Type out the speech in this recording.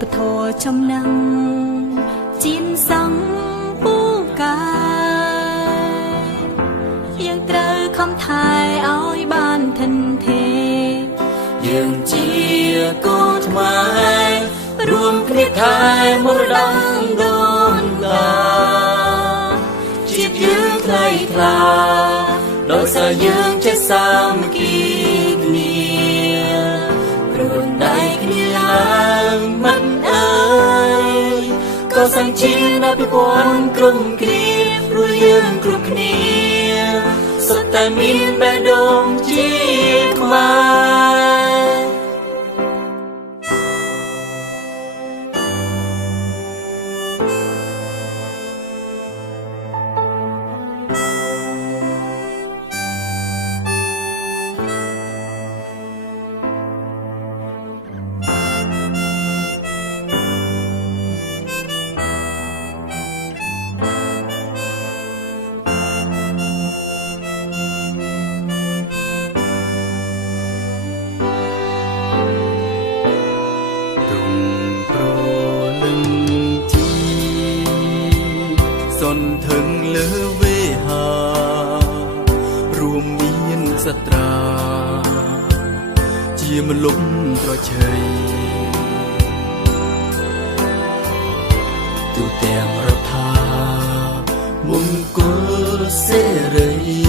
បធរចំណងជីនសង្ឃពូកាយើងត្រូវខំថែឲ្យបានធិនទេយើងជាកូនខ្មែររួមគ្នាថែមរតកដូនតាជាតិយើងថ្លៃថ្លាដោយសារយើងចេះសាមគ្គីគ្នាព្រួនដៃគ្នាឡើងមិនអើយក៏សង្ជីនអភិវឌ្ឍក្រុមគ្រាព្រោះយើងគ្រប់គ្នាសុទ្ធតែមានបេះដូងជាខ្មែរសន្ធឹងលើវេហារួមមានសត្រាជាមលុបត្រឆៃទូទាំងរដ្ឋាមង្គលសេរី